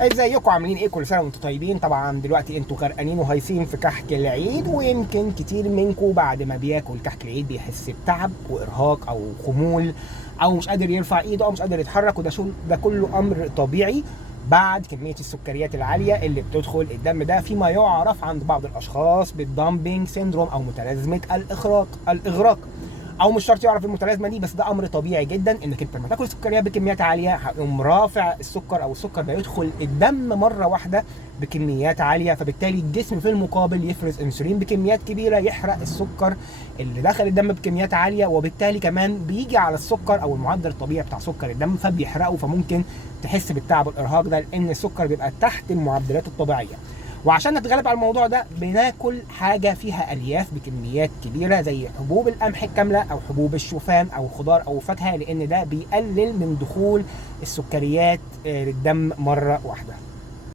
ازيكم عاملين ايه؟ كل سنه وانتم طيبين. طبعا دلوقتي انتوا غرقانين وهايصين في كحك العيد، ويمكن كتير منكم بعد ما بياكل كحك العيد بيحس بتعب وارهاق او خمول، او مش قادر يرفع ايده او مش قادر يتحرك، ده كله امر طبيعي بعد كميه السكريات العاليه اللي بتدخل الدم، ده فيما يعرف عند بعض الاشخاص بالدامبينج سيندروم او متلازمه الاغراق. او مش شرط يعرف المتلازمه دي، بس ده امر طبيعي جدا انك انت لما تاكل سكريات بكميات عاليه هيقوم رافع السكر، او السكر ده يدخل الدم مره واحده بكميات عاليه، فبالتالي الجسم في المقابل يفرز انسولين بكميات كبيره يحرق السكر اللي دخل الدم بكميات عاليه، وبالتالي كمان بيجي على السكر او المعدل الطبيعي بتاع سكر الدم فبيحرقه، فممكن تحس بالتعب والارهاق ده لان السكر بيبقى تحت المعدلات الطبيعيه. وعشان نتغلب على الموضوع ده بناكل حاجه فيها الياف بكميات كبيره زي حبوب القمح الكامله او حبوب الشوفان او خضار او فاكهه، لان ده بيقلل من دخول السكريات للدم مره واحده.